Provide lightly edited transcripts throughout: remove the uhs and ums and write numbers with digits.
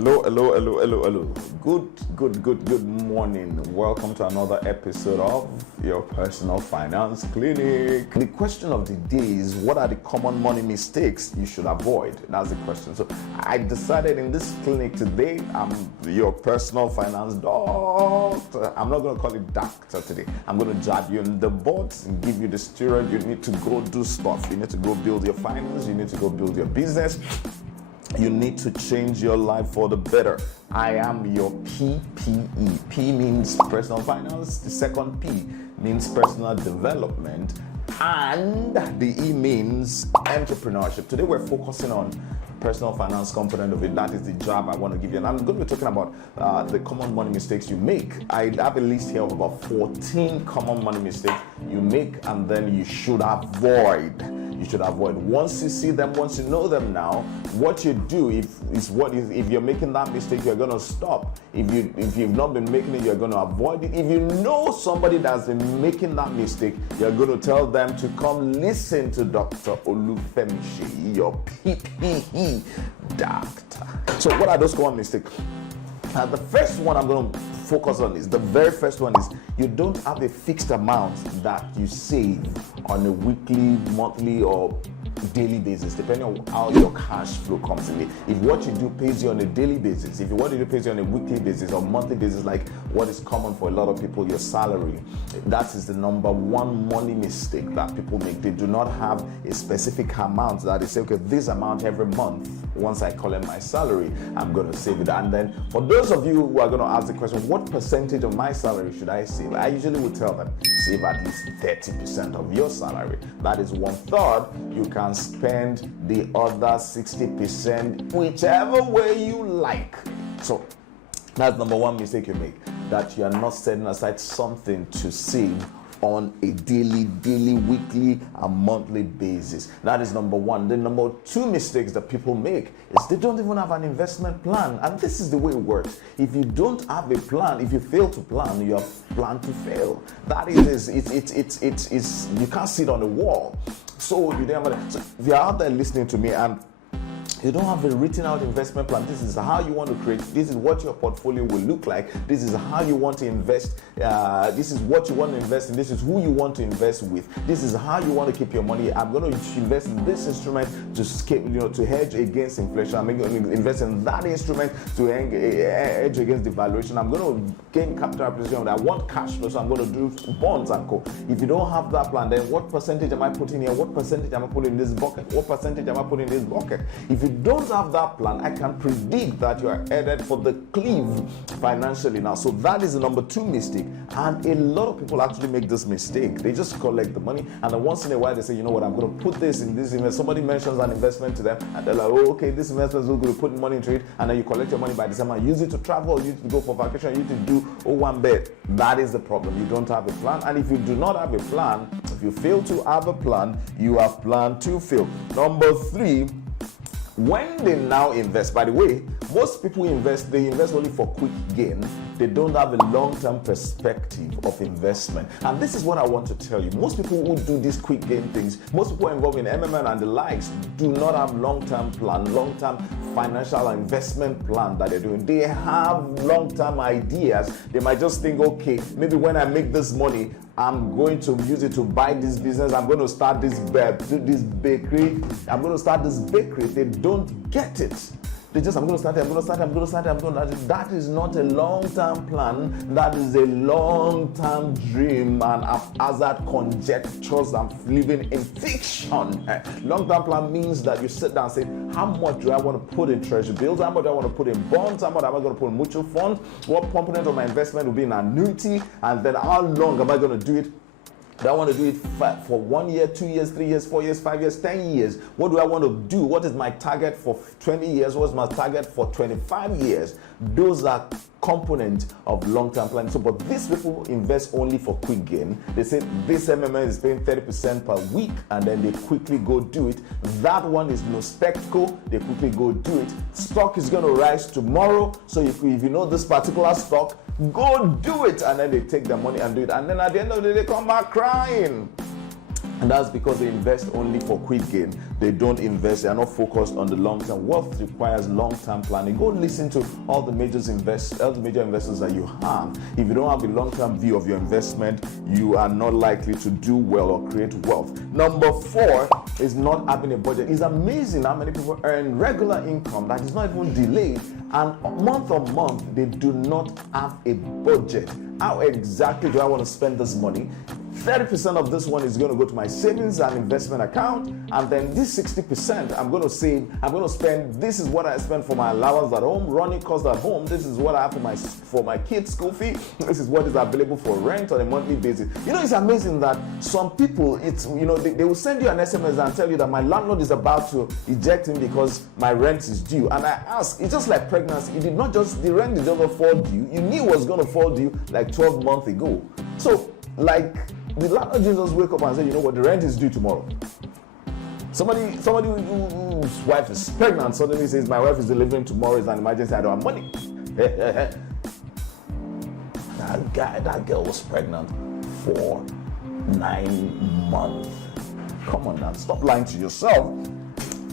Hello. Good morning. Welcome to another episode of your personal finance clinic. The question of the day is, what are the common money mistakes you should avoid? That's the question. So I decided in this clinic today, I'm your personal finance doctor. I'm not going to call it doctor today. I'm going to jab you in the butt and give you the steroid. You need to go do stuff. You need to go build your finance. You need to go build your business. You need to change your life for the better. I am your PPE. P means personal finance. The second P means personal development. And the E means entrepreneurship. Today we're focusing on personal finance component of it. That is the job I want to give you. And I'm going to be talking about the common money mistakes you make. I have a list here of about 14 common money mistakes you make and then you should avoid. Once you see them, once you know them now, what you do if you're making that mistake, you're going to stop. If you've not been making it, you're going to avoid it. If you know somebody that's been making that mistake, you're going to tell them to come listen to Dr. Olufemi, your PPE doctor. So what are those common mistakes? The first one I'm going to focus on is, the very first one is, you don't have a fixed amount that you save on a weekly, monthly, or daily basis, depending on how your cash flow comes in. If what you do pays you on a daily basis, if what you do pays you on a weekly basis or monthly basis, like what is common for a lot of people, your salary, that is the number one money mistake that people make. They do not have a specific amount that they say, okay, this amount every month, once I collect my salary, I'm going to save it. And then for those of you who are going to ask the question, what percentage of my salary should I save? I usually would tell them, save at least 30% of your salary. That is 1/3. You can spend the other 60% whichever way you like. So that's number one mistake you make, that you are not setting aside something to save on a daily, weekly, and monthly basis. That is number one. The number two mistakes that people make is they don't even have an investment plan. And this is the way it works. If you don't have a plan, if you fail to plan, you have planned to fail. That is, it's you can't sit on the wall. So you don't have so if you're out there listening to me and you don't have a written out investment plan, this is how you want to create, this is what your portfolio will look like, this is how you want to invest, this is what you want to invest in, this is who you want to invest with, this is how you want to keep your money. I'm going to invest in this instrument to hedge against inflation. I'm going to invest in that instrument to hedge against devaluation. I'm going to gain capital appreciation. I want cash flow, so I'm going to do bonds and co. If you don't have that plan, then what percentage am I putting here? What percentage am I putting in this bucket? What percentage am I putting in this bucket? If you don't have that plan, I can predict that you are headed for the cliff financially now. So that is the number two mistake. And a lot of people actually make this mistake. They just collect the money, and then once in a while they say, you know what, I'm going to put this in this investment. Somebody mentions an investment to them, and they're like, oh, okay, this investment is going to put money into it, and then you collect your money by December, use it to travel, use it to go for vacation, use it to do one bet. That is the problem. You don't have a plan. And if you do not have a plan, if you fail to have a plan, you have planned to fail. Number three, when they now invest, by the way, most people invest only for quick gain. They don't have a long-term perspective of investment. And this is what I want to tell you. Most people who do these quick gain things, most people involved in MMN and the likes, do not have long-term plan, long-term financial investment plan that they're doing. They have long-term ideas. They might just think, okay, maybe when I make this money, I'm going to use it to buy this business. I'm going to start this bakery. I'm going to start this bakery. They don't get it. They just, I'm going to start it. That is not a long-term plan. That is a long-term dream and haphazard conjectures and living in fiction. Long-term plan means that you sit down and say, how much do I want to put in treasury bills? How much do I want to put in bonds? How much am I going to put in mutual funds? What component of my investment will be in annuity? And then how long am I going to do it? Do I want to do it for 1 year, 2 years, 3 years, 4 years, 5 years, 10 years? What do I want to do? What is my target for 20 years? What's my target for 25 years? Those are components of long-term planning. So, but these people invest only for quick gain. They say this MMM is paying 30% per week, and then they quickly go do it. That one is no spectacle. They quickly go do it. Stock is going to rise tomorrow. So if you know this particular stock, go do it. And then they take their money and do it. And then at the end of the day, they come back crying. And that's because they invest only for quick gain. They don't invest, they are not focused on the long term. Wealth requires long-term planning. Go listen to all the major investors that you have. If you don't have a long-term view of your investment, you are not likely to do well or create wealth. Number 4 is not having a budget. It's amazing how many people earn regular income that is not even delayed, and month on month they do not have a budget. How exactly do I want to spend this money? 30% of this one is going to go to my savings and investment account, and then this 60% I'm going to save. I'm going to spend. This is what I spend for my allowance at home, running costs at home. This is what I have for my kids' school fee. This is what is available for rent on a monthly basis. You know, it's amazing that some people, they will send you an SMS and tell you that my landlord is about to eject me because my rent is due. And I ask, it's just like pregnancy. The rent did not fall due. You knew it was going to fall due like 12 months ago. So, like, the landlord just wake up and say, you know what, the rent is due tomorrow. Somebody whose wife is pregnant suddenly says, my wife is delivering tomorrow, it's an emergency, I don't have money. That girl was pregnant for 9 months. Come on now, stop lying to yourself.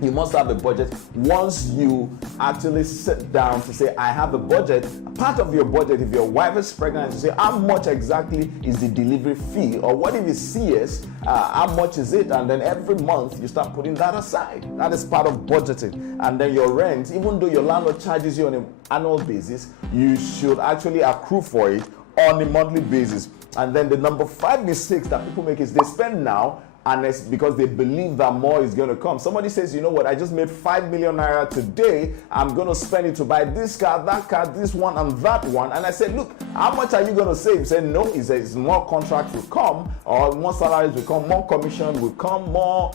You must have a budget. Once you actually sit down to say, I have a budget, part of your budget, if your wife is pregnant, you say, how much exactly is the delivery fee? Or what if it's CS? How much is it? And then every month you start putting that aside. That is part of budgeting. And then your rent, even though your landlord charges you on an annual basis, you should actually accrue for it on a monthly basis. And then the number 5 mistakes that people make is they spend now, and it's because they believe that more is going to come. Somebody says, you know what, I just made 5 million naira today. I'm going to spend it to buy this car, that car, this one, and that one. And I said, look, how much are you going to save? He said, no. He says, more contracts will come, or more salaries will come, more commission will come, more,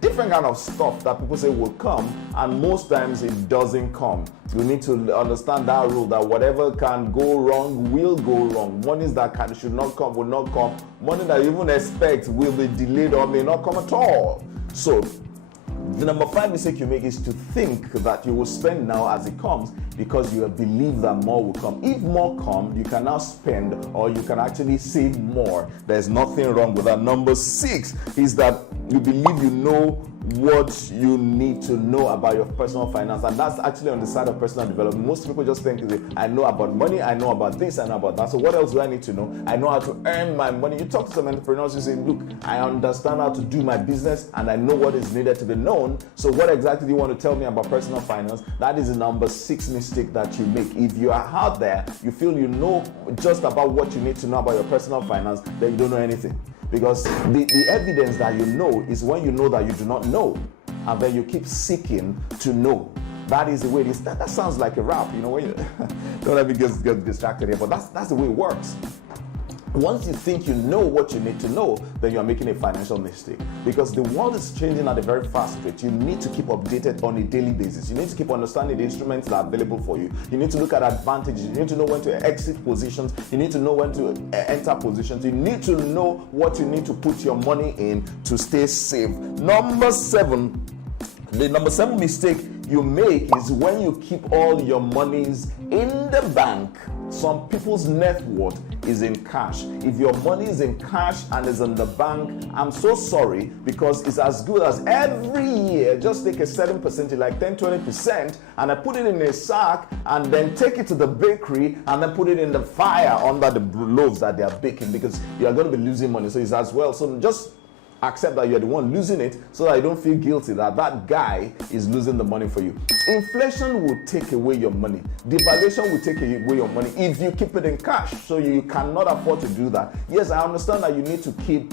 different kind of stuff that people say will come. And most times it doesn't come. You need to understand that rule, that whatever can go wrong will go wrong. Monies that should not come will not come. Money that you even expect will be delayed or may not come at all. So the number 5 mistake you make is to think that you will spend now as it comes, because you believe that more will come. If more come, you can now spend, or you can actually save more. There's nothing wrong with that. Number 6 is that you believe you know what you need to know about your personal finance, and that's actually on the side of personal development. Most people just think, I know about money, I know about this, I know about that, so what else do I need to know? I know how to earn my money. You talk to some entrepreneurs, you say, look, I understand how to do my business and I know what is needed to be known, so what exactly do you want to tell me about personal finance? That is the number 6 mistake that you make. If you are out there, you feel you know just about what you need to know about your personal finance, then you don't know anything. Because the evidence that you know is when you know that you do not know, and then you keep seeking to know. That is the way it is. That sounds like a rap, when you don't let me get distracted here, but that's the way it works. Once you think you know what you need to know, then you are making a financial mistake, because the world is changing at a very fast rate. You need to keep updated on a daily basis. You need to keep understanding the instruments that are available for you. You need to look at advantages. You need to know when to exit positions. You need to know when to enter positions. You need to know what you need to put your money in to stay safe. Number 7, the number 7 mistake you make is when you keep all your monies in the bank. Some people's net worth is in cash. If your money is in cash and is in the bank, I'm so sorry, because it's as good as every year just take a certain percentage, like 10-20%, and I put it in a sack and then take it to the bakery and then put it in the fire under the loaves that they are baking, because you are going to be losing money. So it's as well. So just accept that you're the one losing it, so that you don't feel guilty that that guy is losing the money for you. Inflation will take away your money. Devaluation will take away your money if you keep it in cash. So you cannot afford to do that. Yes, I understand that you need to keep,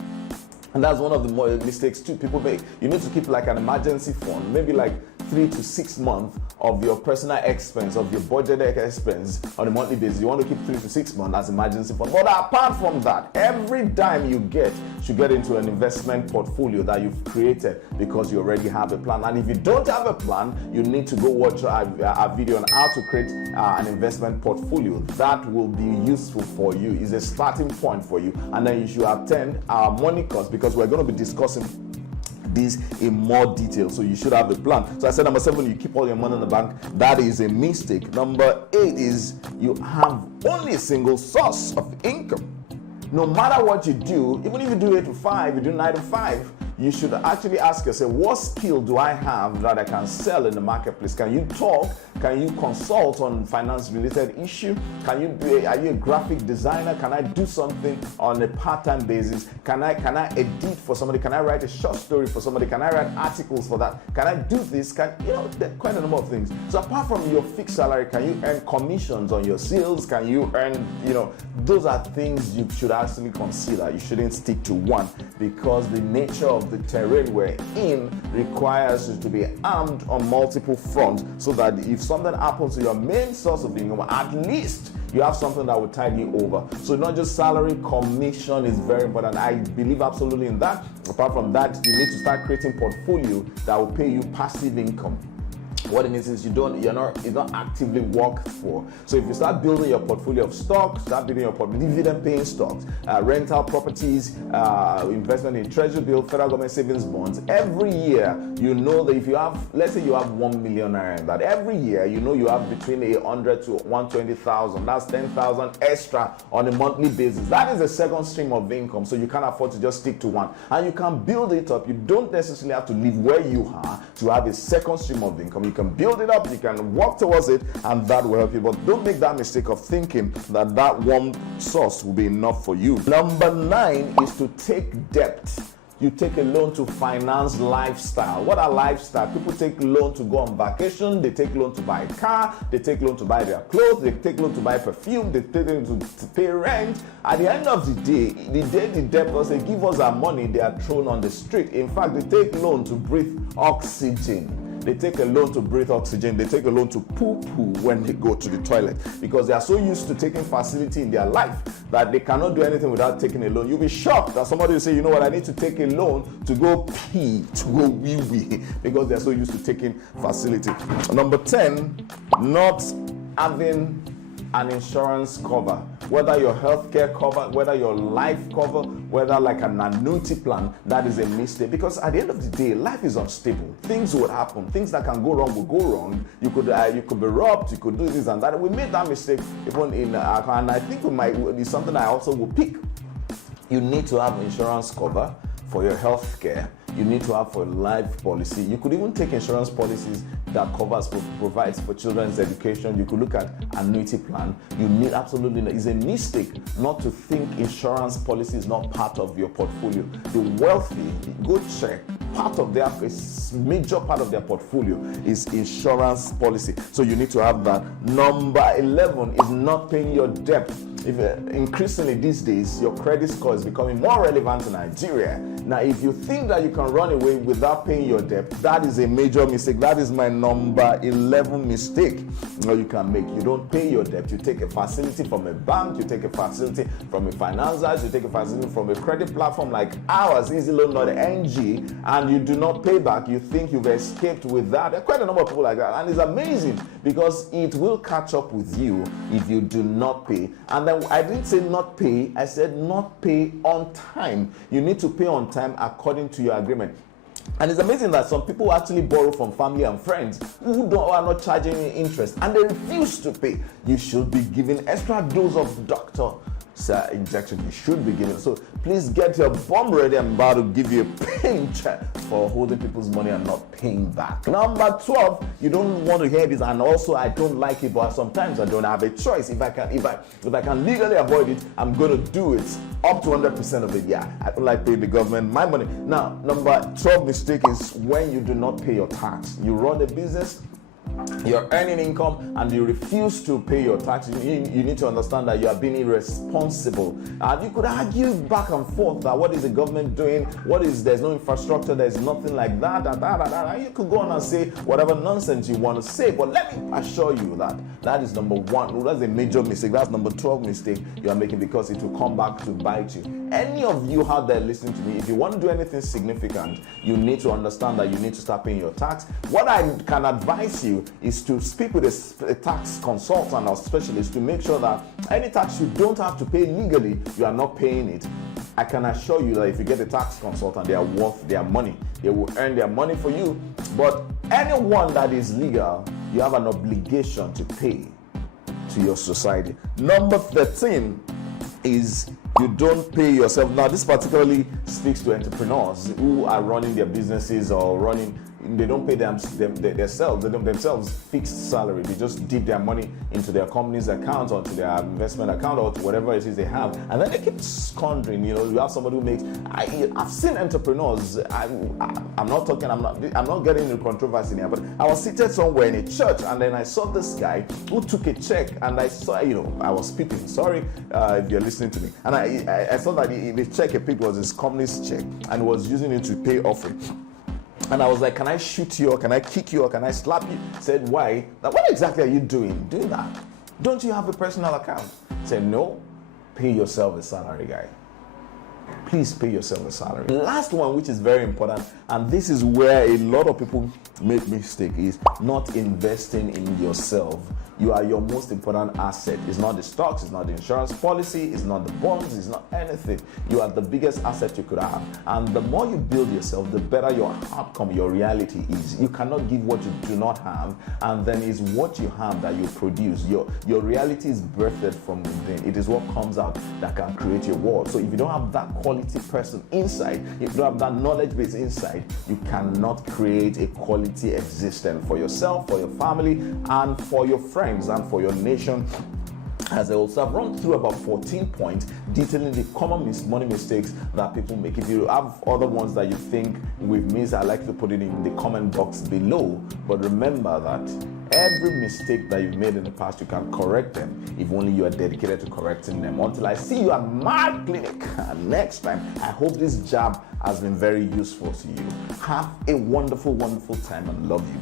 and that's one of the more mistakes too people make. You need to keep like an emergency fund, maybe like 3 to 6 months of your personal expense, of your budgeted expense on a monthly basis. You want to keep 3 to 6 months as emergency fund. But apart from that, every dime you get should get into an investment portfolio that you've created, because you already have a plan. And if you don't have a plan, you need to go watch our video on how to create an investment portfolio. That will be useful for you. It's a starting point for you. And then you should attend our money course, because we're going to be discussing this in more detail. So you should have a plan. So I said number 7, you keep all your money in the bank. That is a mistake. Number 8 is you have only a single source of income. no matter what you do, even if you do 8 to 5, you do 9 to 5, you should actually ask yourself, what skill do I have that I can sell in the marketplace? Can you talk? Can you consult on finance-related issue? Are you a graphic designer? Can I do something on a part-time basis? Can I edit for somebody? Can I write a short story for somebody? Can I write articles for that? Can I do this? There are quite a number of things. So apart from your fixed salary, can you earn commissions on your sales? Can you earn, those are things you should actually consider. You shouldn't stick to one, because the nature of the terrain we're in requires you to be armed on multiple fronts, so that if something happens to your main source of income, at least you have something that will tide you over. So not just salary, commission is very important. I believe absolutely in that. Apart from that, you need to start creating portfolio that will pay you passive income. What it means is it's not actively worked for. So if you start building your portfolio of stocks, start building your dividend paying stocks, rental properties, investment in treasury bill, federal government savings bonds, every year you know that if you have, let's say you have 1 million naira, that every year you have between 100 to 120,000. That's 10,000 extra on a monthly basis. That is a second stream of income. So you can't afford to just stick to one, and you can build it up. You don't necessarily have to live where you are to have a second stream of income. You can build it up, you can work towards it, and that will help you. But don't make that mistake of thinking that one source will be enough for you. Number 9 is to take debt. You take a loan to finance lifestyle. What are lifestyle? People take loan to go on vacation, they take loan to buy a car, they take loan to buy their clothes, they take loan to buy perfume, they take loan to pay rent. At the end of the day the debtors, they give us our money, they are thrown on the street. In fact, they take loan to breathe oxygen. They take a loan to breathe oxygen. They take a loan to poo-poo when they go to the toilet, because they are so used to taking facility in their life that they cannot do anything without taking a loan. You'll be shocked that somebody will say, you know what, I need to take a loan to go pee, to go wee-wee, because they're so used to taking facility. Number 10, not having an insurance cover, whether your healthcare cover, whether your life cover, whether like an annuity plan. That is a mistake, because at the end of the day, life is unstable. Things will happen. Things that can go wrong will go wrong. You could be robbed. You could do this and that. We made that mistake even in and I think it's something I also will pick. You need to have insurance cover for your healthcare. You need to have for life policy. You could even take insurance policies that provides for children's education. You could look at annuity plan. You need absolutely, it's a mistake not to think insurance policy is not part of your portfolio. The wealthy, go check. Major part of their portfolio is insurance policy. So you need to have that. Number 11 is not paying your debt. Increasingly these days, your credit score is becoming more relevant in Nigeria. Now, if you think that you can run away without paying your debt, that is a major mistake. That is my number 11 mistake you can make. You don't pay your debt. You take a facility from a bank, you take a facility from a financier, you take a facility from a credit platform like ours, EasyLoan.ng, and you do not pay back. You think you've escaped with that. There are quite a number of people like that, and it's amazing because it will catch up with you if you do not pay. And then I didn't say not pay, I said not pay on time. You need to pay on time according to your agreement. And it's amazing that some people actually borrow from family and friends who are not charging interest, and they refuse to pay. You should be given extra dose of doctor injection. You should be given. So please get your bomb ready. I'm about to give you a pinch for holding people's money and not paying back. Number 12, you don't want to hear this, and also I don't like it, but sometimes I don't have a choice. If I can legally avoid it, I'm going to do it up to 100% of it. Yeah, I don't like paying the government my money. Now, number 12 mistake is when you do not pay your tax. You run a business, you're earning income, and you refuse to pay your taxes. You need to understand that you are being irresponsible. And you could argue back and forth that what is the government doing? There's no infrastructure, there's nothing like that. You could go on and say whatever nonsense you want to say. But let me assure you that is number 1. That's a major mistake. That's number 12 mistake you are making, because it will come back to bite you. Any of you out there listening to me, if you want to do anything significant, you need to understand that you need to start paying your tax. What I can advise you is to speak with a tax consultant or specialist to make sure that any tax you don't have to pay legally, you are not paying it. I can assure you that if you get a tax consultant, they are worth their money. They will earn their money for you. But anyone that is legal, you have an obligation to pay to your society. Number 13 is You don't pay yourself. Now, this particularly speaks to entrepreneurs who are running their businesses or running. They don't pay themselves. They don't themselves fixed salary. They just dip their money into their company's account or to their investment account or to whatever it is they have, and then they keep squandering. You know, you have somebody who makes. I've seen entrepreneurs. I'm not talking. I'm not getting into controversy here. But I was seated somewhere in a church, and then I saw this guy who took a check, and I saw. I was peeping. Sorry if you're listening to me. And I saw that the check he picked was his company's check, and was using it to pay offering. And I was like, can I shoot you, or can I kick you, or can I slap you? He said, why? Now, what exactly are you doing that? Don't you have a personal account? He said, no, pay yourself a salary, guy. Please pay yourself a salary. The last one, which is very important, and this is where a lot of people make mistake, is not investing in yourself. You are your most important asset. It's not the stocks, it's not the insurance policy, it's not the bonds, it's not anything. You are the biggest asset you could have. And the more you build yourself, the better your outcome, your reality is. You cannot give what you do not have, and then it's what you have that you produce. Your reality is birthed from within. It is what comes out that can create your world. So if you don't have that quality person inside, if you don't have that knowledge base inside, you cannot create a quality existence for yourself, for your family, and for your friends, and for your nation. As I also have run through about 14 points detailing the common money mistakes that people make. If you have other ones that you think we've missed, I'd like to put it in the comment box below. But remember that every mistake that you've made in the past, you can correct them if only you are dedicated to correcting them. Until I see you at my clinic next time, I hope this jab has been very useful to you. Have a wonderful, wonderful time, and love you.